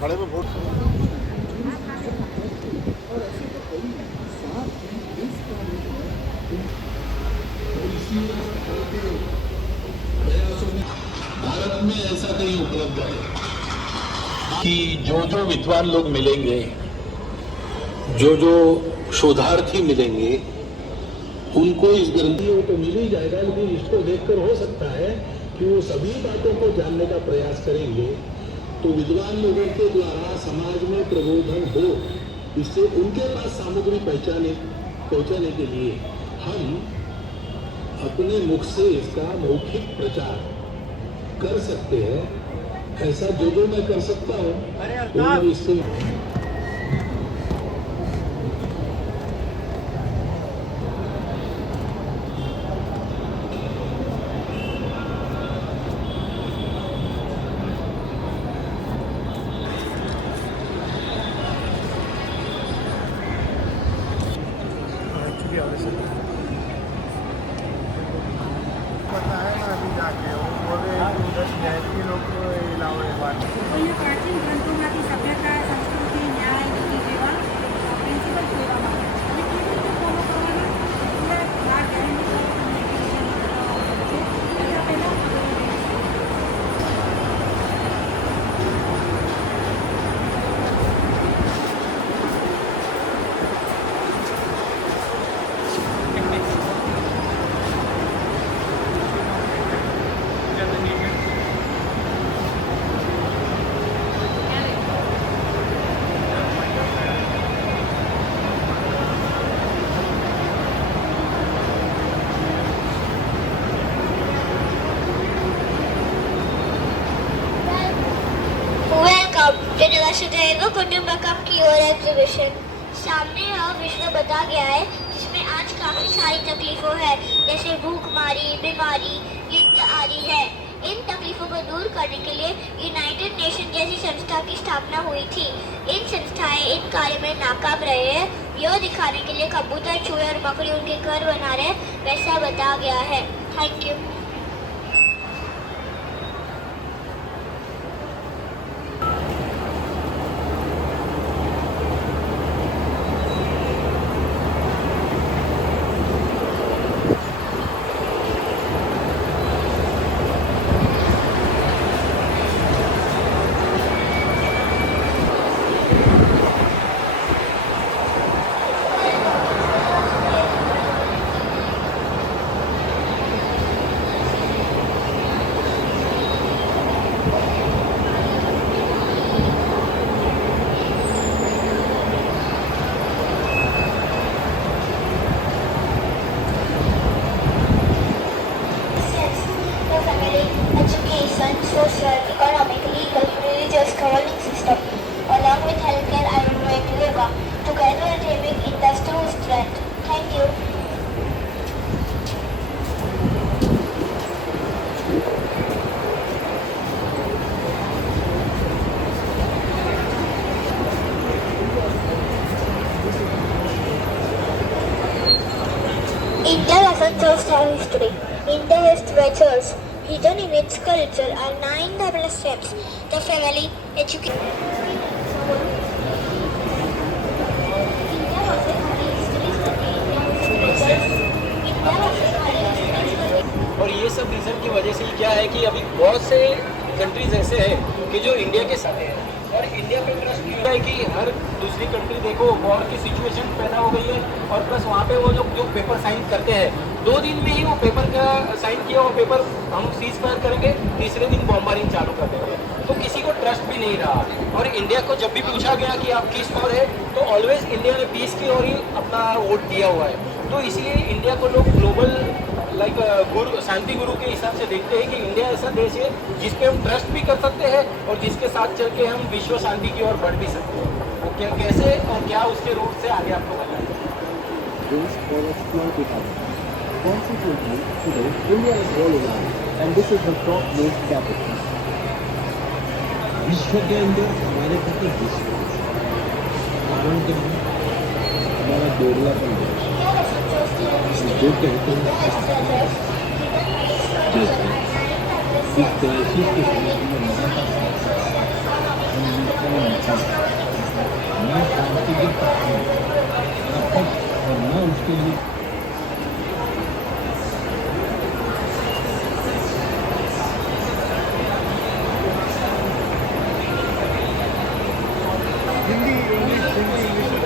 खड़े में वोट भारत में ऐसा कहीं उपलब्ध है कि जो विद्वान लोग मिलेंगे, जो शोधार्थी मिलेंगे, उनको इस ग्रंथियों को मिल ही जाएगा। लेकिन इसको देखकर हो सकता है कि वो सभी बातों को जानने का प्रयास करेंगे, तो विद्वान लोगों के द्वारा समाज में प्रबोधन हो, इससे उनके पास सामग्री पहुंचाने के लिए हम अपने मुख से इसका मौखिक प्रचार कर सकते हैं। ऐसा जो मैं कर सकता हूँ वो मैं इससे पता है ना अभी जाके वो बोले उधर न्यायाधीश लोग को लावे बात અહીંયા પ્રાચીન ગ્રંથોમાંથી સભ્યતા સંસ્કૃતિ ન્યાય નીતિ જેવા પ્રિન્સિપલ કહેવામાં આવે છે અને કેવી રીતે ફોલો કરવાના એટલે આ ગેરંટી પહેલાં जो वसुधैव कुटुंबकम की ओर एग्जीबिशन सामने यह विश्व बता गया है, जिसमें आज काफी सारी तकलीफों है, जैसे भूखमारी, बीमारी, युद्ध आदि है। इन तकलीफों को दूर करने के लिए यूनाइटेड नेशन जैसी संस्था की स्थापना हुई थी। इन संस्थाएं इन कार्य में नाकाम रहे हैं। यह दिखाने के लिए कबूतर, चूहे और मकड़ी उनके घर बना रहे, वैसा बता गया है। Thank you. Social, economic, legal, religious governing system, along with healthcare, environment, yoga, together they make it the true strength. Thank you. India doesn't just have history. India has treasures. Hidden in its culture are 9 double steps: the family, education. और ये सब reason की वजह से क्या है कि अभी बहुत से कंट्रीज ऐसे हैं कि जो इंडिया के साथ हैं, और इंडिया पे ट्रस्ट किया है कि हर दूसरी कंट्री देखो वॉर की सिचुएशन पैदा हो गई है, और प्लस वहाँ पे वो लोग जो पेपर साइन करते हैं 2 दिन में ही वो पेपर का साइन किया, वो पेपर हम सीज फायर करेंगे, तीसरे दिन बॉम्बारिंग चालू कर देंगे। तो किसी को ट्रस्ट भी नहीं रहा। और इंडिया को जब भी पूछा गया कि आप किस ओर है, तो ऑलवेज इंडिया ने पीस की ओर ही अपना वोट दिया हुआ है। तो इसलिए इंडिया को लोग ग्लोबल गुरु, शांति गुरु के हिसाब से देखते हैं कि इंडिया ऐसा देश है जिस पे हम ट्रस्ट भी कर सकते हैं और जिसके साथ चल के हम विश्व शांति की ओर बढ़ भी सकते हैं। वो क्या, कैसे और क्या उसके रूट से आगे आपको बताएं। Consequently, today India is rolling out, and this is the top most capital. विश्व के अंदर हमारे कितने विश्व कारण क्या है? हमारा दोगलापन है जो कहते हैं जैसे इस क्राइसिस के समय में लगातार मैं शांति के पक्ष और मैं उसके लिए हिंदी इंग्लिश हिंदी इंग्लिश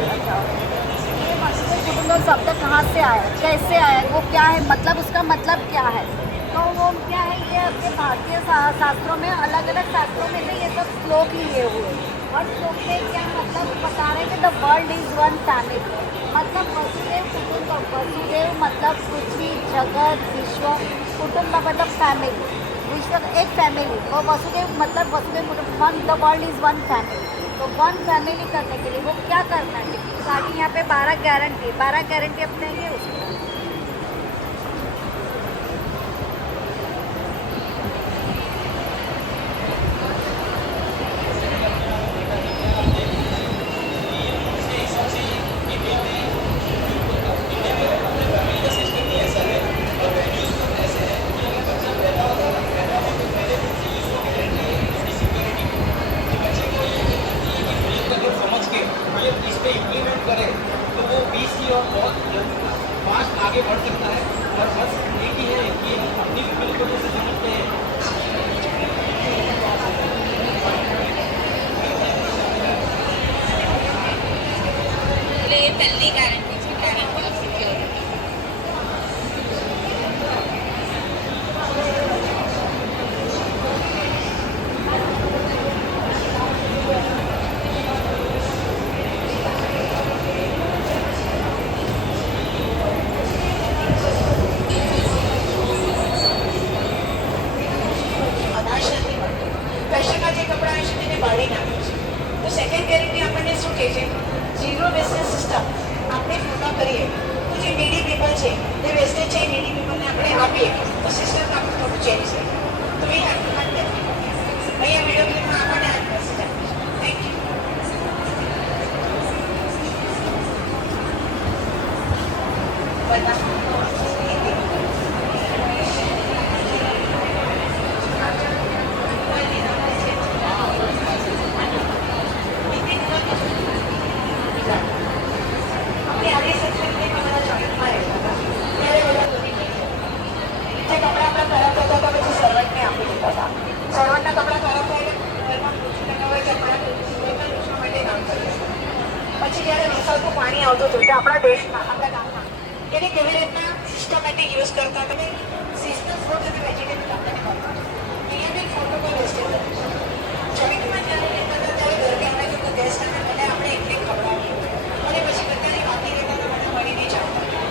कुटुंब शब्द कहाँ से आया, कैसे आया, वो क्या है, मतलब उसका मतलब क्या है। तो वो क्या है, ये अपने भारतीय शास्त्रों में, अलग अलग शास्त्रों में से ये सब श्लोक लिए हुए। और श्लोक में क्या मतलब बता रहे हैं कि the world is one family, मतलब वसुदेव कुटुंब, वसुदेव मतलब पृथ्वी, जगत, विश्व, कुटुंब मतलब फैमिली, विश्व एक फैमिली, और वसुदेव मतलब वसुदेव कुटुंब, one, the world is one family. तो वन फैमिली करने के लिए वो क्या करना है, ताकि यहाँ पे 12 गारंटी अपनाएंगे उसको। समझ के ये इस पे इम्प्लीमेंट करें तो वो 20 की और बहुत फास्ट आगे बढ़ सकता है। और बस एक ही है कि अपनी फैमिली को जैसे समझते हैं पहली गारंटी सिक्योर ફેશનના જે કપડાં આવે છે તેને બાળી નાખે છે. તો સેકન્ડ ગેરંટી આપણને શું કહે છે, ઝીરો વેસ્ટેજ સિસ્ટમ આપણે ફોલો કરીએ તો જે નીડી પીપલ છે એ વેસ્ટેજ છે, નીડી પીપલને આપણે આપીએ તો સિસ્ટમ આપણું થોડું ચેન્જ થાય. તો એ અહીંયા વિડીયો ક્લિપમાં આપણને આ મેસેજ આપે છે. Thank you. પછી જ્યારે વરસાદનું પાણી આવતું હતું તો આપણા દેશમાં, આપણા ગામમાં એને કેવી રીતના સિસ્ટમેટિક યુઝ કરતા, તમે સિઝનલ ફ્રૂટ અને વેજીટેબલ આપણને મળતા. અહીંયા બી ફોટો પર વેસ્ટેજ જમીનમાં જ્યારે રહેતા હતા ત્યારે ઘરે આપણે જો ગેસ અને મને આપણે એકલી ખવડાવીએ અને પછી બધાની વાતી રહેતા તો મને મળીને જ આવતા.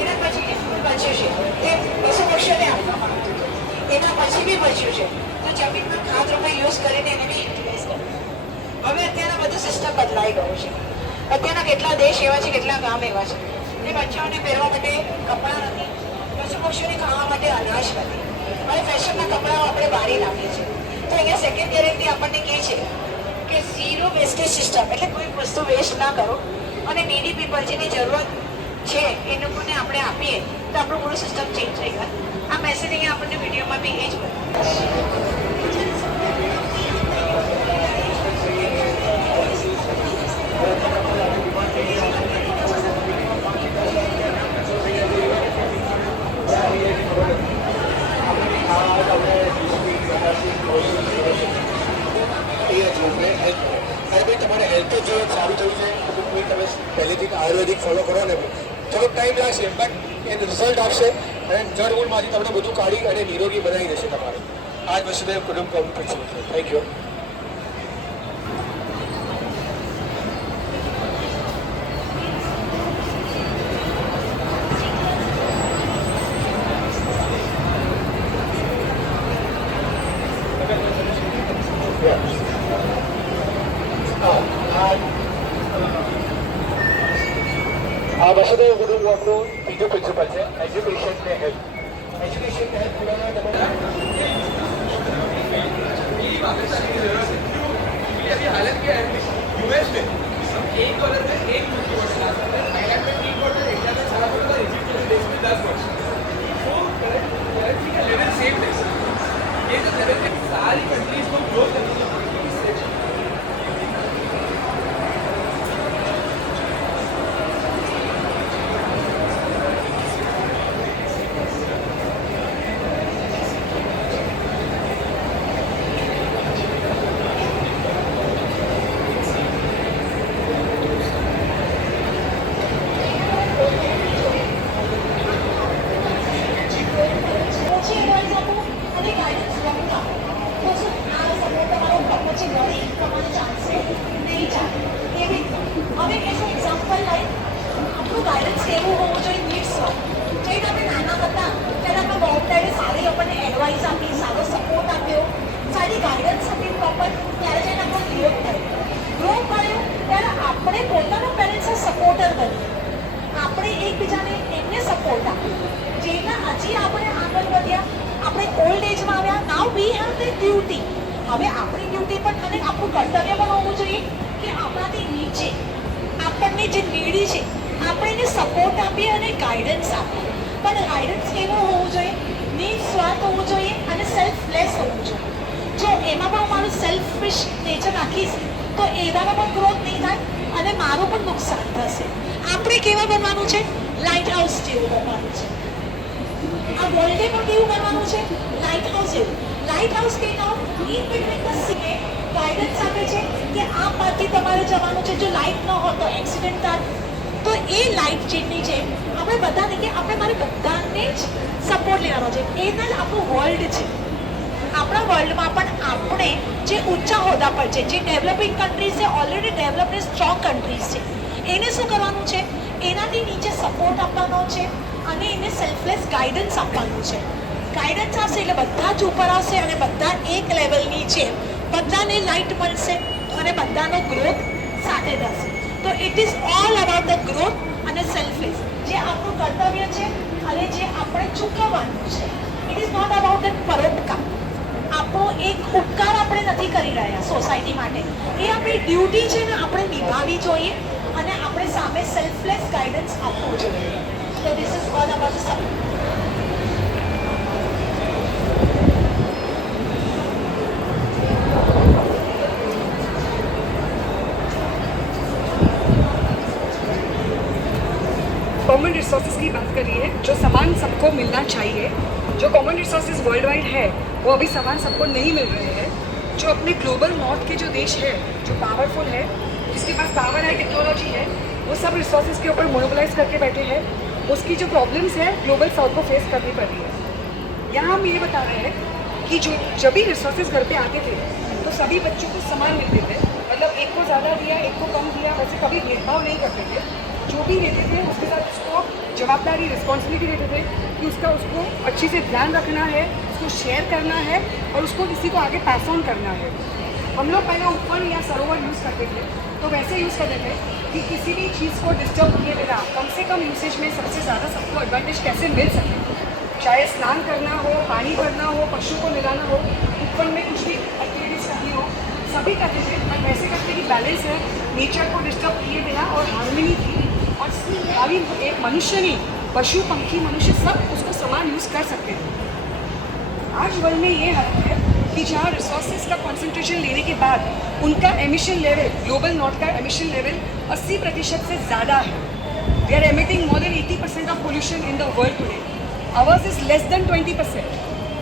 એના પછી જે ફૂડ બચ્યું છે એ પશુ પક્ષીઓને આપવામાં આવતું હતું. એના પછી બી બચ્યું છે તો જમીનમાં ખાદ રૂપે યુઝ કરીને એને બી યુટિલાઇઝ કરતા. હવે અત્યારના બધું સિસ્ટમ બદલાઈ ગયું છે. અત્યારના કેટલા દેશ એવા છે, કેટલા ગામ એવા છે જે બચ્ચાઓને પહેરવા માટે કપડાં નથી, પશુ પક્ષીઓને ખાવા માટે અનાજ નથી, અને ફેશનના કપડાઓ આપણે બાળી નાખીએ છીએ. તો અહીંયા સેકન્ડ ગેરંટી આપણને કહે છે કે ઝીરો વેસ્ટેજ સિસ્ટમ, એટલે કોઈ વસ્તુ વેસ્ટ ના કરો અને નીડી પીપલ જેની જરૂરત છે એ લોકોને આપણે આપીએ તો આપણું પૂરું સિસ્ટમ ચેન્જ થઈ ગયું. આ મેસેજ અહીંયા આપણને વિડીયોમાં બી એ જ તમારે હેલ્થ જો સારું થયું છે તો કોઈ તમે પહેલેથી આયુર્વેદિક ફોલો કરો ને થોડોક ટાઈમ લાગશે બટ એ રિઝલ્ટ આપશે અને જડ મૂળમાંથી તમને બધું કાઢી અને નિરોગી બનાવી દેશે તમારે. આ જ વસ્તુદેવ કુટુંબ પ્રિન્સિપલ છે. Thank you. આ વસુદેવ કુટુંબ આપણું બીજું પ્રિન્સિપલ છે, એજ્યુકેશન ને હેલ્થ. એજ્યુકેશન ને હેલ્થ अभी हालत क्या है यूएस में हम एक डॉलर में एक मुर्गी वर्ष ला सकते हैं, थाईलैंड में 3 डॉलर, इंडिया में 7 डॉलर, इजिप्ट में देश में 10 वर्ष. तो करंट અને ડ્યુટી. હવે આપણી ડ્યુટી પણ અને આપણું કર્તવ્ય પણ હોવું જોઈએ કે આપણાથી નીચે આપણને જે નીડી છે આપણે એને સપોર્ટ આપીએ અને ગાઈડન્સ આપીએ. પણ ગાઈડન્સ કેવું હોવું જોઈએ? નિસ્વાર્થ હોવું જોઈએ અને સેલ્ફલેસ હોવું જોઈએ. જો એમાં પણ હું મારું સેલ્ફિશ નેચર રાખીશ તો એનામાં પણ ગ્રોથ નહીં થાય અને મારું પણ નુકસાન થશે. આપણે કેવા બનવાનું છે? લાઇટ હાઉસ જેવું બનવાનું છે. આ વર્લ્ડે પણ કેવું બનવાનું છે? લાઇટ હાઉસ જેવું. લાઇટ હાઉસ કે નામ ઇન બિટવીન ધ સીને ગાઈડન્સ આપે છે કે આ બાજુ તમારે જવાનું છે. જો લાઇટ ન હોય તો એક્સિડન્ટ થાય. તો એ લાઇટ જેટલી છે આપણે બધાને કે આપણે મારે બધાને જ સપોર્ટ લેવાનો છે. એના જ આપણું વર્લ્ડ છે. આપણા વર્લ્ડમાં પણ આપણે જે ઊંચા હોદ્દા પર છે, જે ડેવલપિંગ કન્ટ્રીઝ છે, ઓલરેડી ડેવલપ અને સ્ટ્રોંગ કન્ટ્રીઝ છે, એને શું કરવાનું છે? એનાથી નીચે સપોર્ટ આપવાનો છે અને એને સેલ્ફલેસ ગાઈડન્સ આપવાનું છે. ગાઈડન્સ આપશે એટલે બધા જ ઉપર આવશે અને બધા એક લેવલની છે. બધાને લાઇટ મળશે અને બધાનો ગ્રોથ સાથે થશે. તો it is all about the growth અને સેલ્ફલેસ, જે આપણું કર્તવ્ય છે અને જે આપણે ચૂકવવાનું છે. It is not about the પરોપકાર. આપણો એક ઉપકાર આપણે નથી કરી રહ્યા સોસાયટી માટે. એ આપણી ડ્યુટી છે ને આપણે નિભાવવી જોઈએ અને આપણે સામે સેલ્ફલેસ ગાઈડન્સ આપવું જોઈએ. તો this is all about the support. Common resources की बात करिए, जो सामान सबको मिलना चाहिए. जो कॉमन रिसोर्सेज वर्ल्ड वाइड है वो अभी सामान सबको नहीं मिल रहे हैं. जो अपने ग्लोबल नॉर्थ के जो देश है, जो पावरफुल है, जिसके पास पावर है, टेक्नोलॉजी है, वो सब रिसोर्सेज के ऊपर मोनोपोलाइज करके बैठे हैं. उसकी जो प्रॉब्लम्स है ग्लोबल साउथ को फेस करनी पड़ रही है. यहाँ हम ये बता रहे हैं कि जो जब भी रिसोर्सेज घर पे आते थे तो सभी बच्चों को समान मिलते थे. मतलब एक को ज़्यादा दिया, एक को कम दिया, वैसे कभी भेदभाव नहीं करते थे. जो भी देते थे उसके साथ उसको जवाबदारी, रिस्पॉन्सिबिलिटी देते थे कि उसको अच्छी से ध्यान रखना है, उसको शेयर करना है और उसको किसी को आगे पास ऑन करना है. हम लोग पहले उपवन या सरोवर यूज़ करते थे तो वैसे यूज़ करते थे कि किसी भी चीज़ को डिस्टर्ब किए बिना कम से कम यूसेज में सबसे ज़्यादा सबको एडवांटेज कैसे मिल सके. चाहे स्नान करना हो, पानी भरना हो, पशु को नहलाना हो, उपवन में कुछ भी एक्टिविटीज़ करनी हो, सभी करते थे. पर वैसे करते कि बैलेंस है, नेचर को डिस्टर्ब किए बिना और हार्मनी थी. और अभी एक मनुष्य नहीं, पशु पंखी मनुष्य सब उसको समान यूज़ कर सकते हैं. आज वर्ल्ड में ये हालत है कि जहाँ रिसोर्सेज का कंसंट्रेशन लेने के बाद उनका एमिशन लेवल, ग्लोबल नॉर्थ का एमिशन लेवल 80% से ज़्यादा है. They are emitting more than 80% of pollution in the world today. Ours is less than 20%.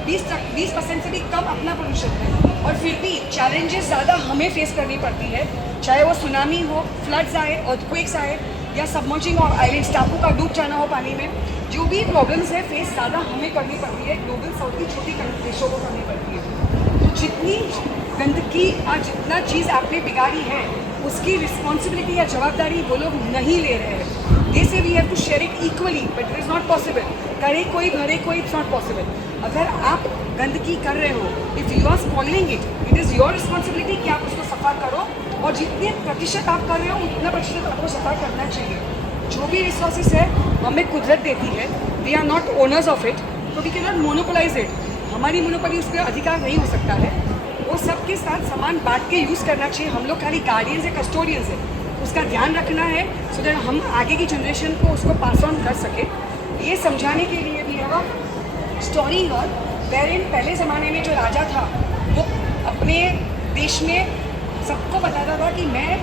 20% से भी कम अपना पोल्यूशन है. और फिर भी चैलेंजेस ज़्यादा हमें फेस करनी पड़ती है. चाहे वो सुनामी हो, फ्लड्स आए, अर्थक्वेक्स आए या सबमर्जिंग और आइलैंड्स, टापू का डूब जाना हो पानी में, जो भी प्रॉब्लम्स है फेस ज़्यादा हमें करनी पड़ती है. ग्लोबल साउथ की छोटी देशों को करनी पड़ती है. तो जितनी गंदगी और जितना चीज़ आपने बिगाड़ी है उसकी रिस्पॉन्सिबिलिटी या जवाबदारी वो लोग नहीं ले रहे हैं. They say we have to share it equally, but it is not possible. करे कोई भरे कोई, इट्स नॉट पॉसिबल. अगर आप गंदगी कर रहे हो, if you are spoiling it, it is your responsibility कि आप उसको सफ़ा करो. और जितने प्रतिशत आप कर रहे हो उतना प्रतिशत आपको सफ़ा करना चाहिए. जो भी रिसोर्सेज है हमें कुदरत देती है. We are not owners of it, तो we can not monopolize it. हमारी मोनोपोली उस पर अधिकार नहीं हो सकता है. वो सबके साथ सामान बांट के यूज़ करना चाहिए. हम लोग खाली गार्डियंस है, कस्टोडियंस है, उसका ध्यान रखना है सो दैट हम आगे की जनरेशन को उसको पास ऑन कर सके. ये समझाने के लिए भी है स्टोरी और वेरिन पहले ज़माने में जो राजा था वो अपने देश में सबको बताता था कि मैं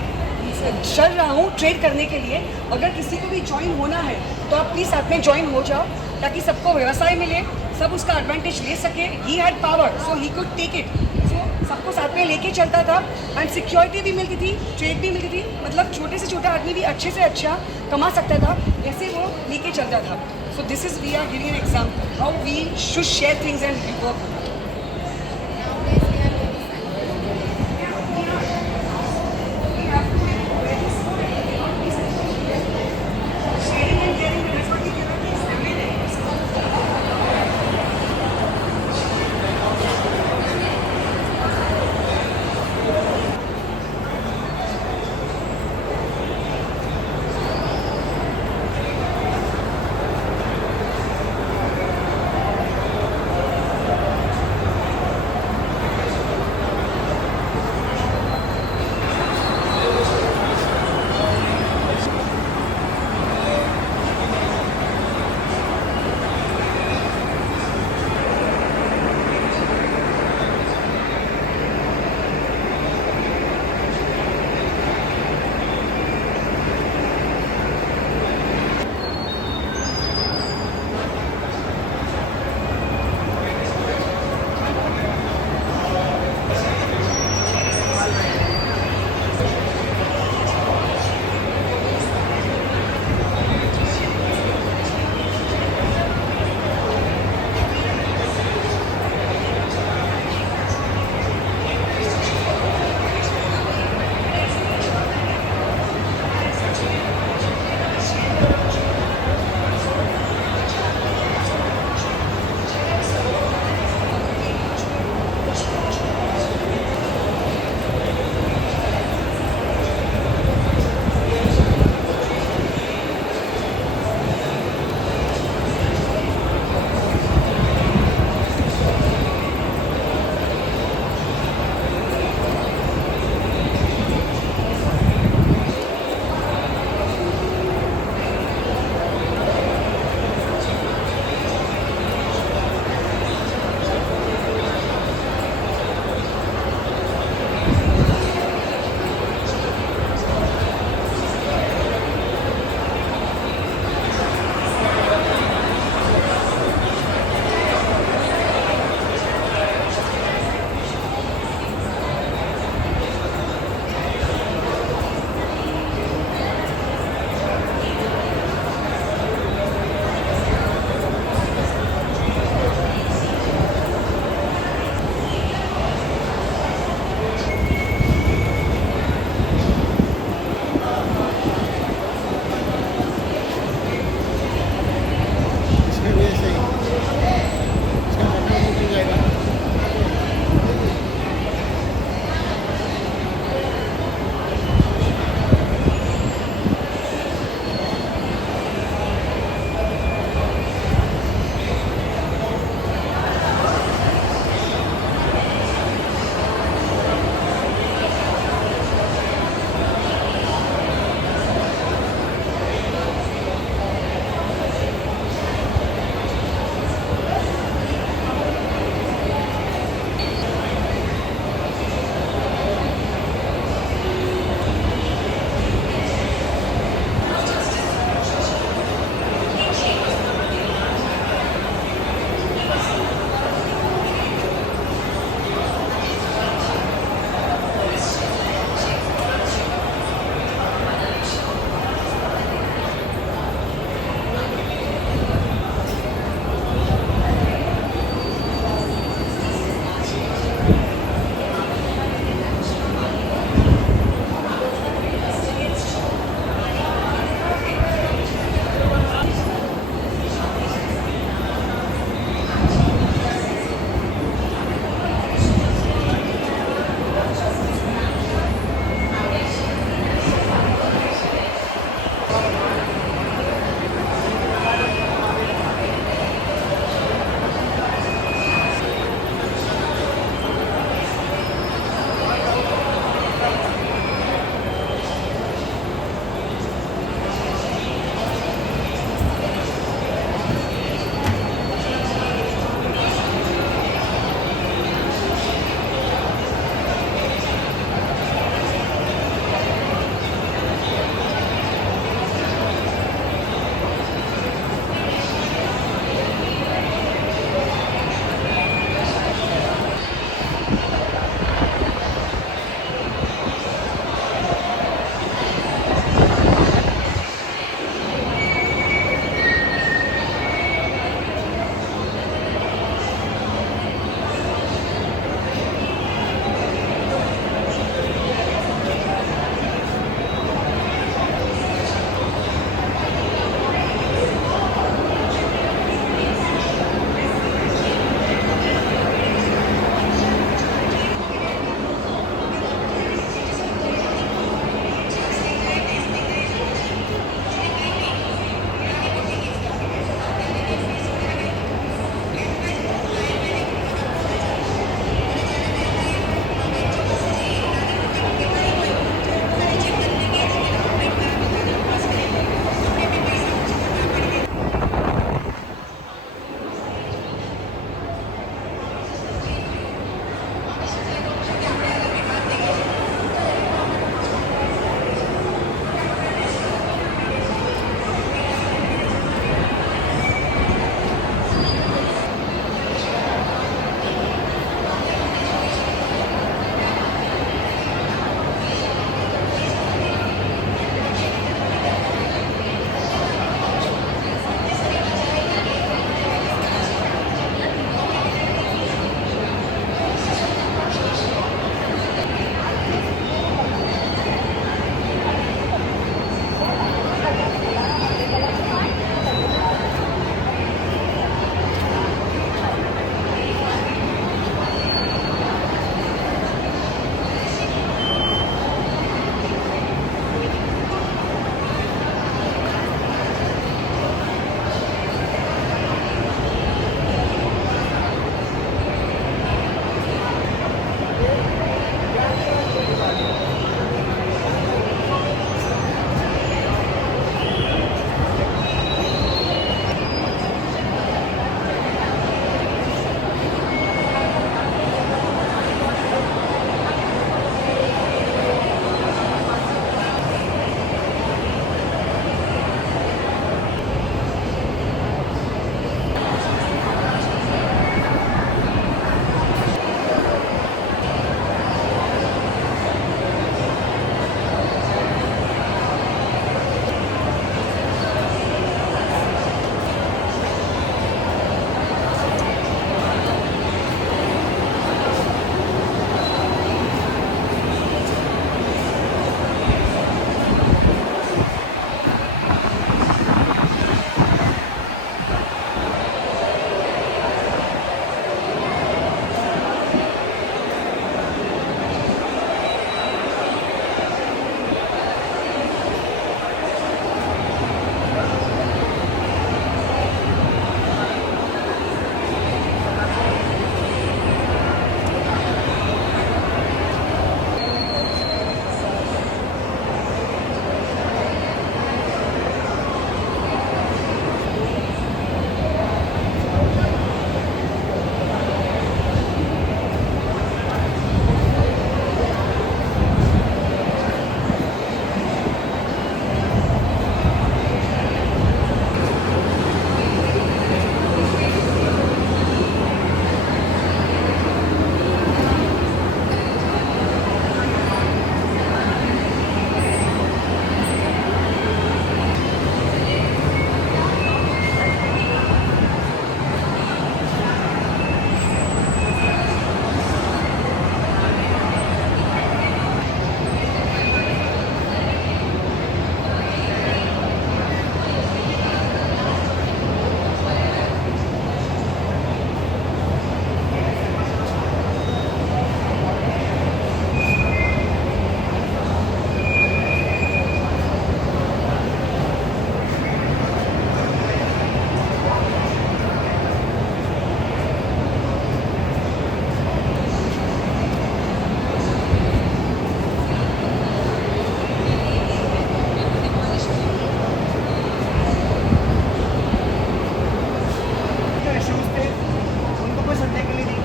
चल रहा हूँ ट्रेड करने के लिए, अगर किसी को भी ज्वाइन होना है तो आप प्लीज़ साथ में ज्वाइन हो जाओ ताकि सबको व्यवसाय मिले, सब उसका एडवांटेज ले सके. He had power so he could take it. So सबको साथ में लेके चलता था एंड सिक्योरिटी भी मिलती थी, ट्रेड भी मिलती थी. मतलब छोटे से छोटा आदमी भी अच्छे से अच्छा कमा सकता था, ऐसे वो लेके चलता था. So this is we are giving an example how we should share things and work.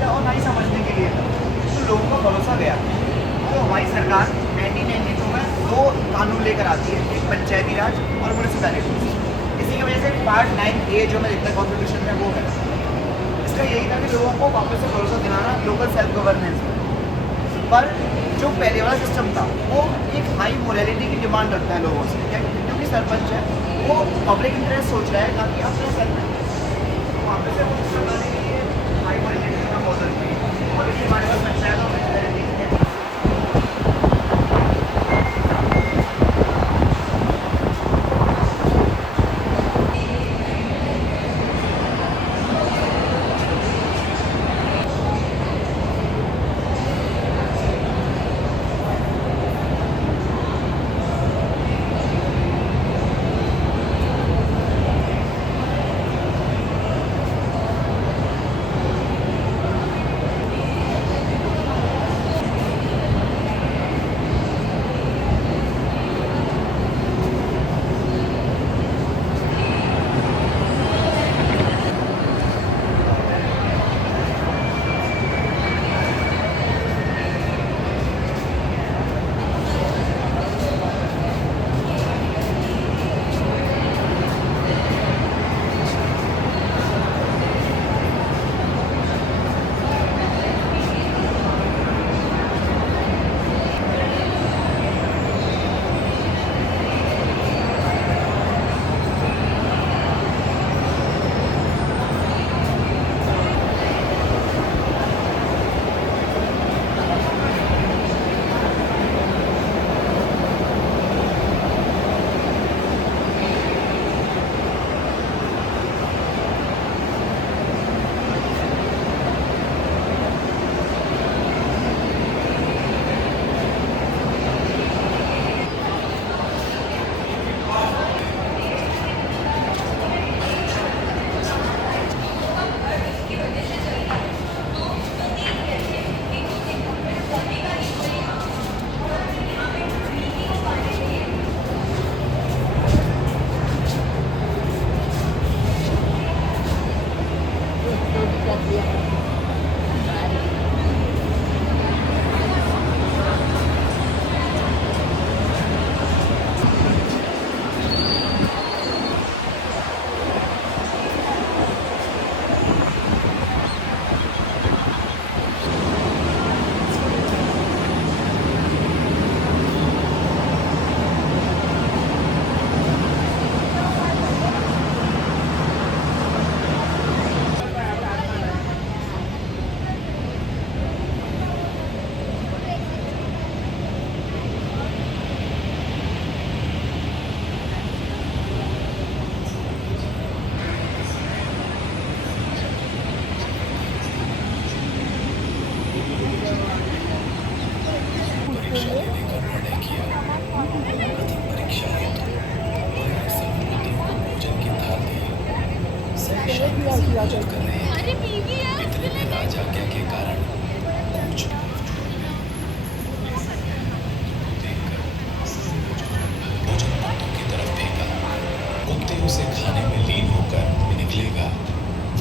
था और ना ही समझने के लिए था। तो लोगों का भरोसा गया। तो हमारी सरकार 1992 में 2 कानून लेकर आती है, एक पंचायती राज और म्यूनिसिपैलिटी। इसी की वजह से पार्ट 9A जो मैं लिखता है कॉन्स्टिट्यूशन में वो है। इसका यही था कि लोगों को वापस से भरोसा दिलाना लोकल सेल्फ गवर्नेंस में। पर जो पहले वाला सिस्टम था वो एक हाई मोरालिटी की डिमांड रखता है लोगों से, क्योंकि सरपंच है वो पब्लिक इंटरेस्ट सोच रहा है ना कि अपने सरपंच। तो वापस से वो सिस्टम लाने के लिए हाई मोरालिटी का बहुत जरूरी है और इसलिए हमारे पास पंचायत और म्यूनिसिपैलिटी है।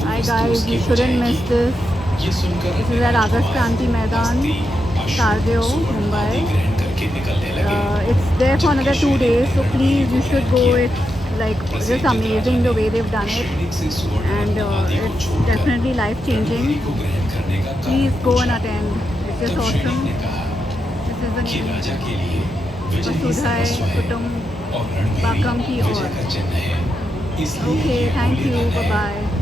Hi guys, you shouldn't miss this. This is at Aagast Kranti Maidan, Tardeo, Mumbai. It's there for another 2 days, so please you should go. It's like just amazing the way they've done it, and it's definitely life changing. Please go and attend. It's just awesome. This is the name. Vasudhai Kutumbakam ki aur. Okay, thank you. Bye bye.